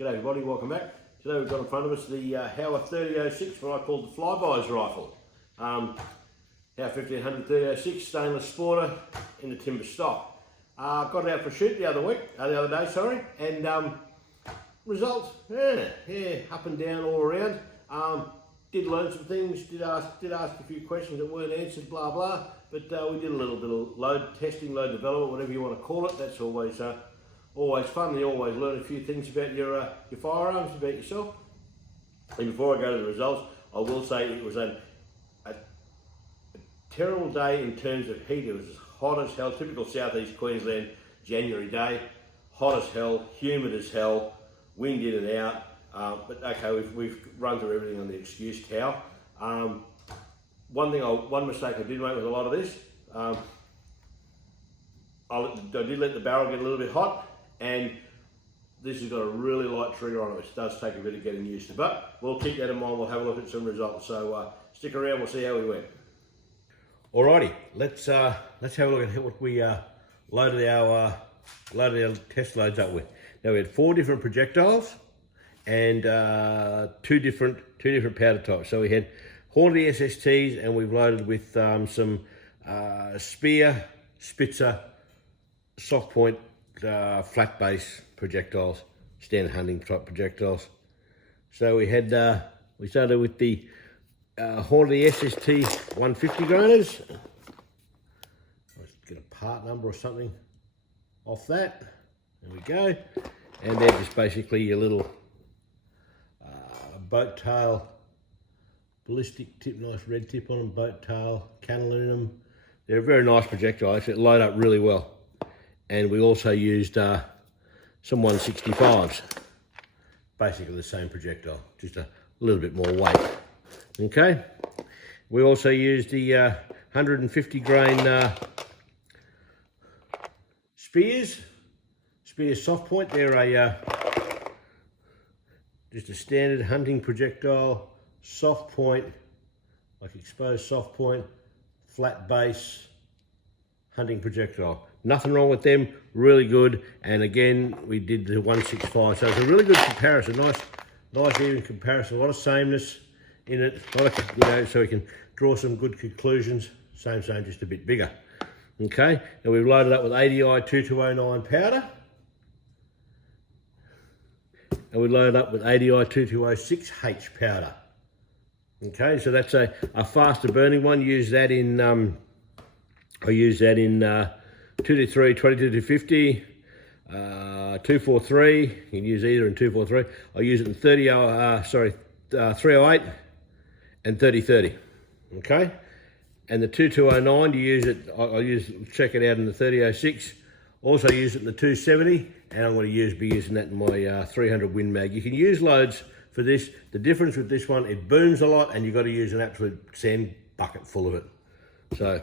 G'day everybody, welcome back. Today we've got in front of us the HOWA 3006, what I call the Flybuys rifle. HOWA 1500 3006 stainless sporter in the timber stock. Got it out for a shoot the other day, and results, yeah, up and down all around. Did learn some things, did ask a few questions that weren't answered, blah blah, but we did a little bit of load testing, load development, whatever you want to call it. That's always fun. You always learn a few things about your firearms, about yourself. And before I go to the results, I will say it was a terrible day in terms of heat. It was hot as hell, typical southeast Queensland January day, hot as hell, humid as hell, wind in and out. But okay, we've run through everything on the excuse how. One mistake I did make with a lot of this, I did let the barrel get a little bit hot, and this has got a really light trigger on it, which does take a bit of getting used to. But we'll keep that in mind. We'll have a look at some results. So stick around. We'll see how we went. Alrighty, let's have a look at what we loaded our test loads up with. Now we had 4 different projectiles and two different powder types. So we had Hornady SSTs, and we've loaded with some Spear, Spitzer, soft point, flat base projectiles, standard hunting type projectiles. So we started with the Hornady SST 150 grainers. Let's get a part number or something off that. There we go. And they're just basically your little boat tail, ballistic tip, nice red tip on them, boat tail, cannellum. They're a very nice projectile. Actually, they load up really well. And we also used some 165s, basically the same projectile, just a little bit more weight. Okay, we also used the 150 grain Spears soft point. They're just a standard hunting projectile, soft point, like exposed soft point, flat base hunting projectile. Nothing wrong with them, really good. And again, we did the 165, so it's a really good comparison, nice even comparison, a lot of sameness in it, so we can draw some good conclusions. Same, just a bit bigger. Okay, now we've loaded up with ADI 2209 powder, and we loaded up with ADI 2206H powder. Okay, so that's a faster burning one. Use that in I use that in 223, 22-50, 243. You can use either in 243. I use it in 308 and 30-30. Okay, and the 2209, you use it. I check it out in the 3006. Also use it in the 270, and I'm going to be using that in my 300 Win Mag. You can use loads for this. The difference with this one, it booms a lot, and you've got to use an absolute sand bucket full of it. So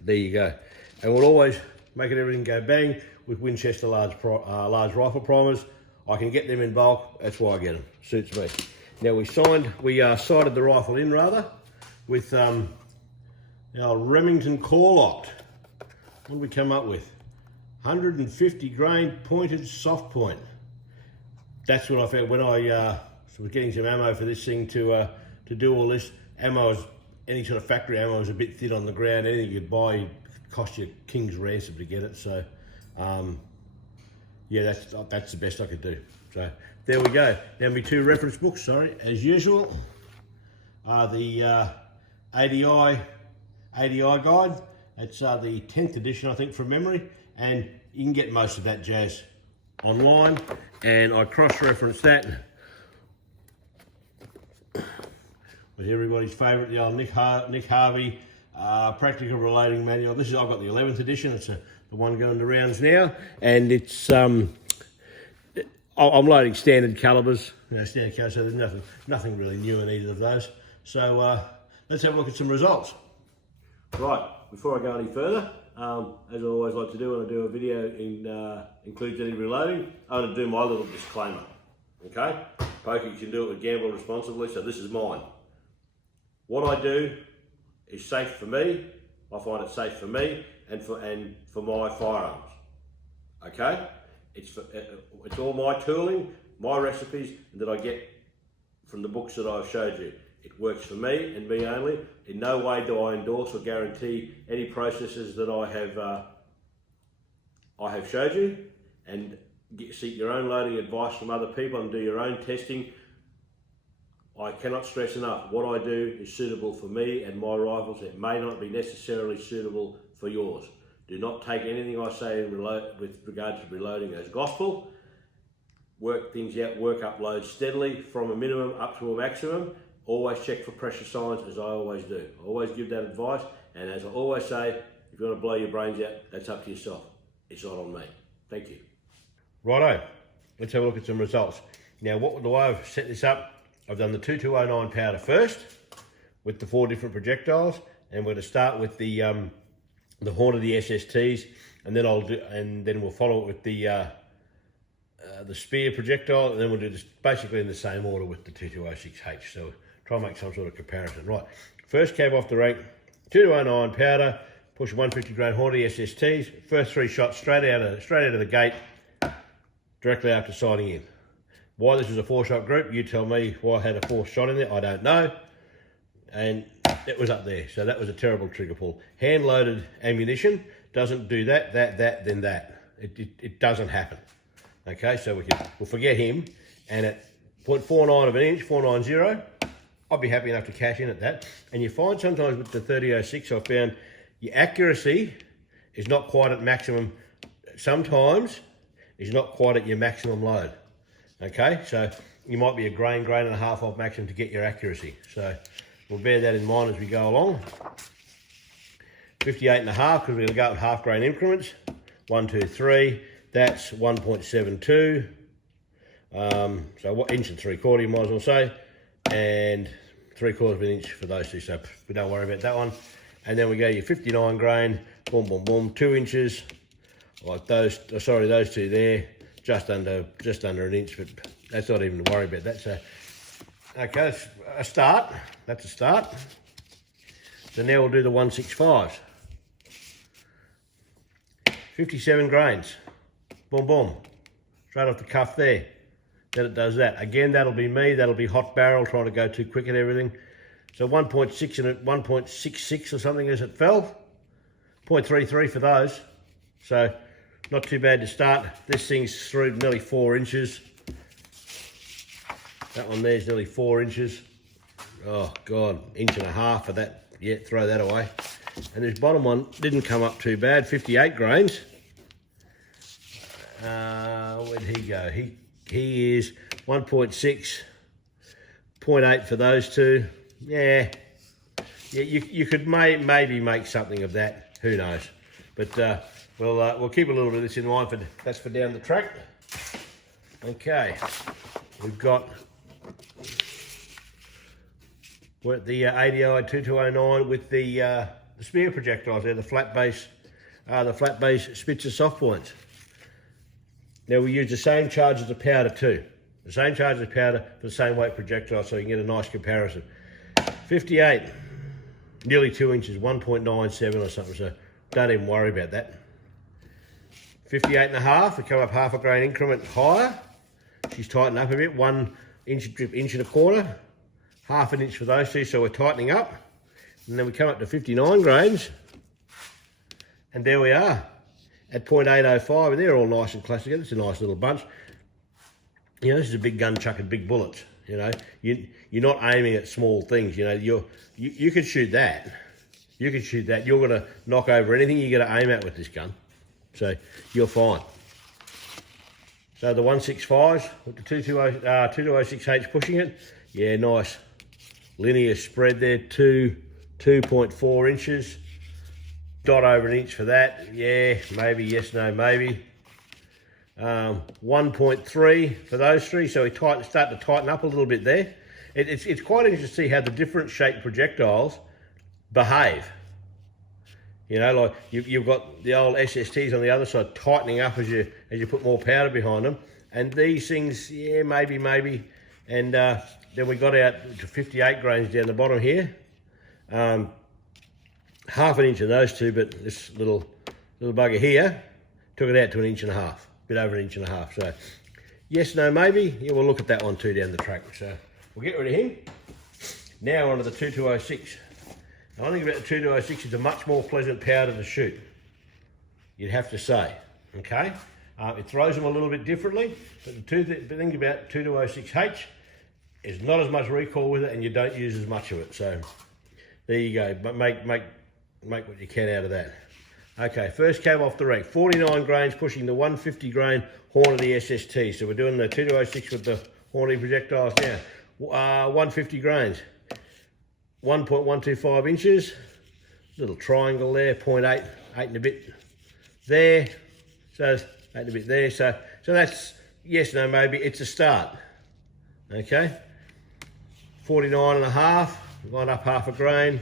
there you go. And we'll always make everything go bang with Winchester large rifle primers. I can get them in bulk. That's why I get them. Suits me. Now we sighted the rifle in with our Remington Core-Lokt. What did we come up with? 150 grain pointed soft point. That's what I found when I was getting some ammo for this thing to do all this. Any sort of factory ammo is a bit thin on the ground. Anything you could buy cost you king's ransom to get it. So yeah, that's the best I could do. So there we go. Now my 2 reference books, as usual, are the ADI guide. It's the 10th edition, I think, from memory, and you can get most of that jazz online, and I cross-reference that with everybody's favourite, the old Nick Harvey Practical Reloading Manual. I've got the 11th edition. It's the one going to rounds now, and it's I'm loading standard calibers, so there's nothing really new in either of those. So let's have a look at some results. Right, before I go any further, as I always like to do when I do a video includes any reloading, I'm going to do my little disclaimer. Okay, poker, you can do it with gamble responsibly, so this is mine. What I do is safe for me. I find it safe for me and for my firearms. Okay, it's all my tooling. my recipes and that I get from the books that I've showed you. It works for me and me only. In no way do I endorse or guarantee any processes that I have showed you, and seek your own loading advice from other people and do your own testing. I cannot stress enough, what I do is suitable for me and my rifles. It may not be necessarily suitable for yours. Do not take anything I say with regard to reloading as gospel. Work things out, work up loads steadily from a minimum up to a maximum. Always check for pressure signs, as I always do. I always give that advice, and as I always say, if you want to blow your brains out, that's up to yourself. It's not on me. Thank you. Righto, let's have a look at some results. Now, the way I've set this up, I've done the 2209 powder first with the 4 different projectiles, and we're going to start with the horn of the SSTs, and then we'll follow it with the spear projectile, and then we'll do this basically in the same order with the 2206H. So try and make some sort of comparison. Right, first cab off the rank, 2209 powder, push 150 grain horn of the SSTs. First 3 shots straight out of the gate, directly after sighting in. Why this was a 4-shot group, you tell me why I had a 4th shot in there, I don't know. And it was up there, so that was a terrible trigger pull. Hand-loaded ammunition doesn't do that, then that. It doesn't happen. Okay, so we'll forget him. And at 0.49 of an inch, 490, I'll be happy enough to cash in at that. And you find sometimes with the 3006, I found your accuracy is not quite at maximum. Sometimes is not quite at your maximum load. Okay, so you might be a grain and a half off maximum to get your accuracy. So we'll bear that in mind as we go along. 58 and a half, because we're going to go in half grain increments. 1, 2, 3. That's 1.72. So what, inch and 3/4, you might as well say, and 3/4 of an inch for those two. So we don't worry about that one. And then we go your 59 grain, boom, boom, boom, 2 inches, like those. Sorry, those two there. Just under an inch, but that's not even to worry about. That's okay, that's a start. That's a start. So now we'll do the 165s. 57 grains. Boom, boom. Straight off the cuff there. Then it does that. Again, that'll be me. That'll be hot barrel, trying to go too quick and everything. So 1.6 and 1.66 or something as it fell. 0.33 for those. So not too bad to start. This thing's through nearly 4 inches. That one there's nearly 4 inches. Oh God, 1.5 inches for that. Yeah, throw that away. And this bottom one didn't come up too bad, 58 grains. Where'd he go? He is 1.6, 0.8 for those two. Yeah, you could maybe make something of that. Who knows? But we'll keep a little bit of this in mind. That's for down the track. Okay, we've got we're at the ADI 2209 with the spear projectiles there, the flat base Spitzer soft points. Now we use the same charges of powder too. The same charges of powder for the same weight projectile, so you can get a nice comparison. 58, nearly 2 inches, 1.97 or something, so don't even worry about that. 58 and a half, we come up half a grain increment higher. She's tightened up a bit, 1 inch drip, 1.25 inches, half an inch for those two, so we're tightening up. And then we come up to 59 grains, and there we are at 0.805, and they're all nice and close together. It's a nice little bunch. You know, this is a big gun chucking big bullets. You know, you're not aiming at small things. You know, you could shoot that. You could shoot that. You're going to knock over anything you're going to aim at with this gun. So you're fine. So the 165s with the 2206H pushing it. Yeah, nice linear spread there. 2.4 inches. Dot over an inch for that. Yeah, maybe, yes, no, maybe. 1.3 for those three. So we start to tighten up a little bit there. It's quite interesting to see how the different shaped projectiles behave. You know, like you've got the old SSTs on the other side tightening up as you put more powder behind them. And these things, yeah, maybe. And then we got out to 58 grains down the bottom here. Half an inch of those two, but this little bugger here took it out to 1.5 inches, a bit over 1.5 inches. So Yes, no, maybe. Yeah, we'll look at that one too down the track. So we'll get rid of him. Now onto the 2206. I think about the 2206 is a much more pleasant powder to shoot. You'd have to say, okay? It throws them a little bit differently, but the thing about 2206H is not as much recoil with it, and you don't use as much of it. So there you go. But make what you can out of that. Okay, first cab off the rank, 49 grains, pushing the 150 grain Hornady SST. So we're doing the 2206 with the Hornady projectiles now. 150 grains, 1.125 inches, little triangle there, 0.8, 8 and a bit there. So 8 and a bit there. So that's yes, no, maybe. It's a start. Okay, 49 and a half, gone up half a grain.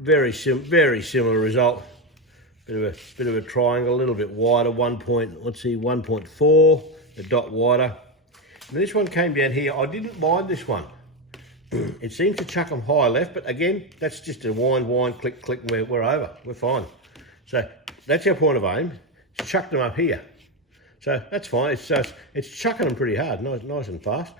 Very similar result. Bit of a triangle, a little bit wider. 1.4, a dot wider. And this one came down here. I didn't mind this one. It seems to chuck them high left, but again, that's just a wind, click, click, and we're over. We're fine. So that's our point of aim. It's chucked them up here. So that's fine. It's chucking them pretty hard, nice and fast.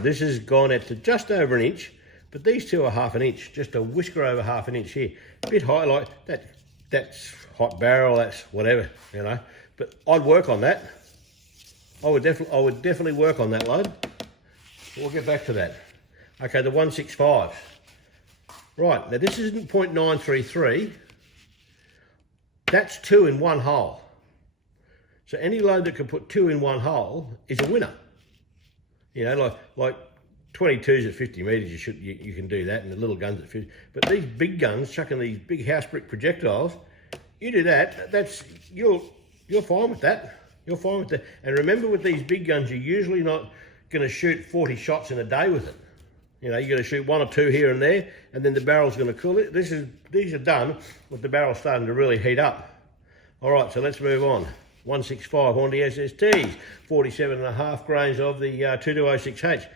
This has gone out to just over an inch. But these two are half an inch, just a whisker over half an inch here. A bit high, like that's hot barrel, that's whatever, you know. But I'd work on that. I would definitely work on that load. We'll get back to that. Okay, the 165. Right, now this isn't 0.933. That's 2 in one hole. So any load that can put 2 in one hole is a winner. You know, like 22s at 50 metres, you can do that, and the little guns at 50. But these big guns, chucking these big house brick projectiles, you do that. You're fine with that. You're fine with that. And remember, with these big guns, you're usually not going to shoot 40 shots in a day with it. You know, you're going to shoot 1 or 2 here and there, and then the barrel's going to cool it. These are done with the barrel starting to really heat up. All right, so let's move on. 165 Hornady SSTs, 47.5 grains of the 2206H.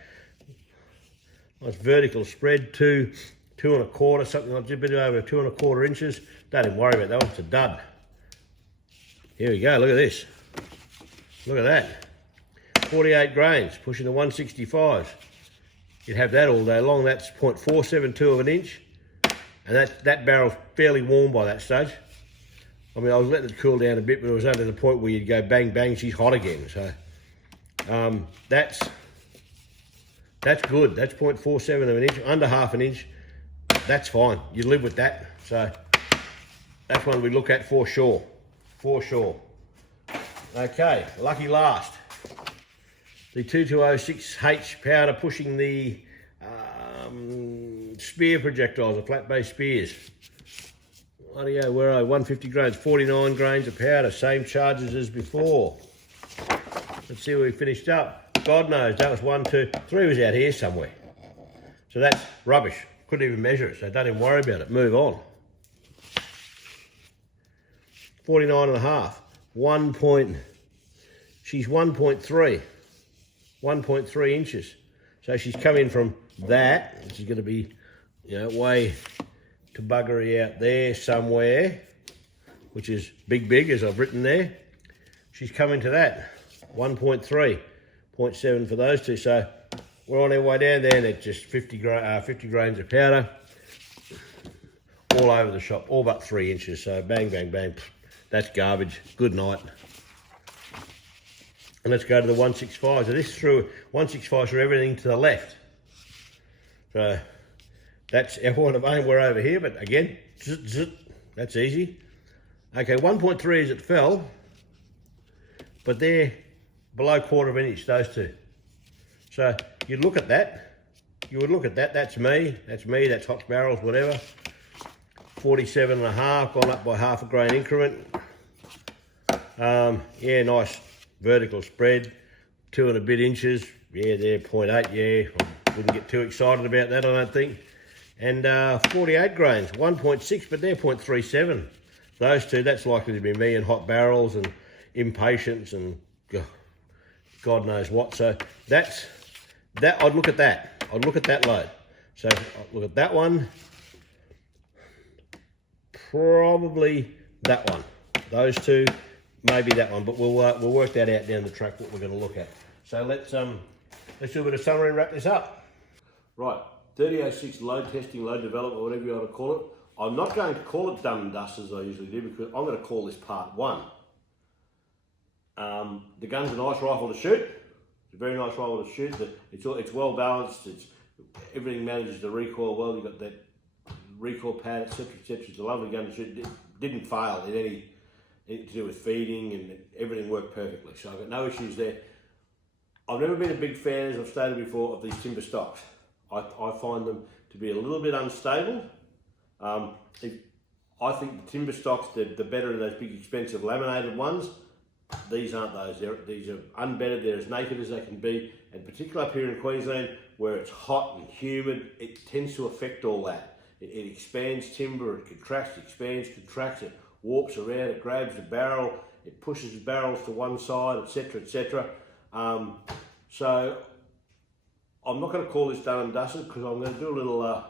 Nice vertical spread, 2 1/4, something like a bit over 2 1/4 inches. Don't even worry about that one, it's a dud. Here we go, look at this. Look at that. 48 grains, pushing the 165s. You'd have that all day long. That's 0.472 of an inch. And that barrel's fairly warm by that stage. I mean, I was letting it cool down a bit, but it was under the point where you'd go bang, bang, she's hot again. So that's good. That's 0.47 of an inch, under half an inch. That's fine. You live with that. So that's one we look at for sure. For sure. Okay, lucky last. The 2206H powder pushing the spear projectiles, the flat base spears. Bloody where are 150 grains, 49 grains of powder, same charges as before. Let's see where we finished up. God knows, that was 1, 2, 3 was out here somewhere. So that's rubbish. Couldn't even measure it, so don't even worry about it. Move on. 49 and a half. She's 1.3. 1.3 inches. So she's come in from that. She's going to be, you know, way to buggery out there somewhere, which is big, as I've written there. She's come into that. 1.3, 0.7 for those two. So we're on our way down there, and it's just 50 grains of powder all over the shop, all but 3 inches. So bang, bang, bang. That's garbage. Good night. And let's go to the 165. So this through 165 through everything to the left. So that's our point of aim. We're over here, but again, zzz, zzz, that's easy. Okay, 1.3 as it fell, but they're below 1/4 of an inch, those two. So you'd look at that. You would look at that. That's me. That's hot barrels, whatever. 47 and a half, gone up by half a grain increment. Yeah, nice vertical spread, 2 and a bit inches. Yeah, they're 0.8. Yeah, I wouldn't get too excited about that, I don't think. And 48 grains, 1.6, but they're 0.37. Those two, that's likely to be me and hot barrels and impatience and God knows what. So that's that. I'd look at that. I'd look at that load. So I'd look at that one. Probably that one. Those two, maybe that one, but we'll work that out down the track what we're going to look at. So let's do a bit of summary and wrap this up. Right, 3006 load testing, load development, whatever you want to call it. I'm not going to call it done and dusted as I usually do because I'm going to call this part one. The gun's a nice rifle to shoot. It's a very nice rifle to shoot. It's well balanced. Everything manages the recoil well. You've got that recoil pad, etc., etc. It's a lovely gun to shoot. It didn't fail in anything to do with feeding, and everything worked perfectly. So I've got no issues there. I've never been a big fan, as I've stated before, of these timber stocks. I find them to be a little bit unstable. I think the timber stocks, the better than those big expensive laminated ones. These aren't those. These are unbedded. They're as naked as they can be, and particularly up here in Queensland where it's hot and humid, it tends to affect all that. It expands timber, it contracts, expands, contracts, it warps around, it grabs the barrel, it pushes the barrels to one side, etc., etc. So I'm not going to call this done and dusted because I'm going to do a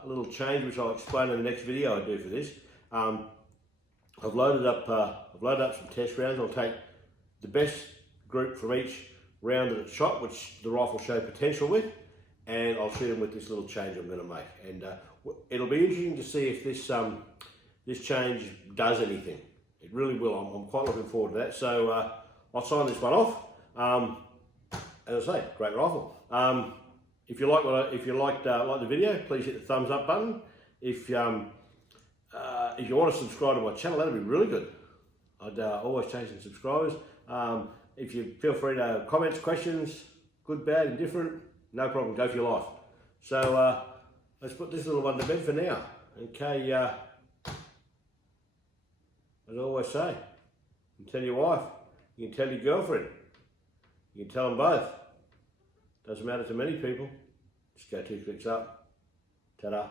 little change, which I'll explain in the next video I do for this. I've loaded up some test rounds. I'll take the best group from each round that it's shot, which the rifle showed potential with, and I'll shoot them with this little change I'm going to make. And it'll be interesting to see if this change does anything. It really will. I'm quite looking forward to that. So I'll sign this one off. As I say, great rifle. If you liked the video, please hit the thumbs up button. If you want to subscribe to my channel, that'd be really good. I'd always chasing subscribers. If you feel free to comments, questions, good, bad, indifferent, no problem. Go for your life. So let's put this little one to bed for now. Okay. As I always say, you can tell your wife, you can tell your girlfriend, you can tell them both. Doesn't matter to many people. Just go 2 clicks up. Ta-da.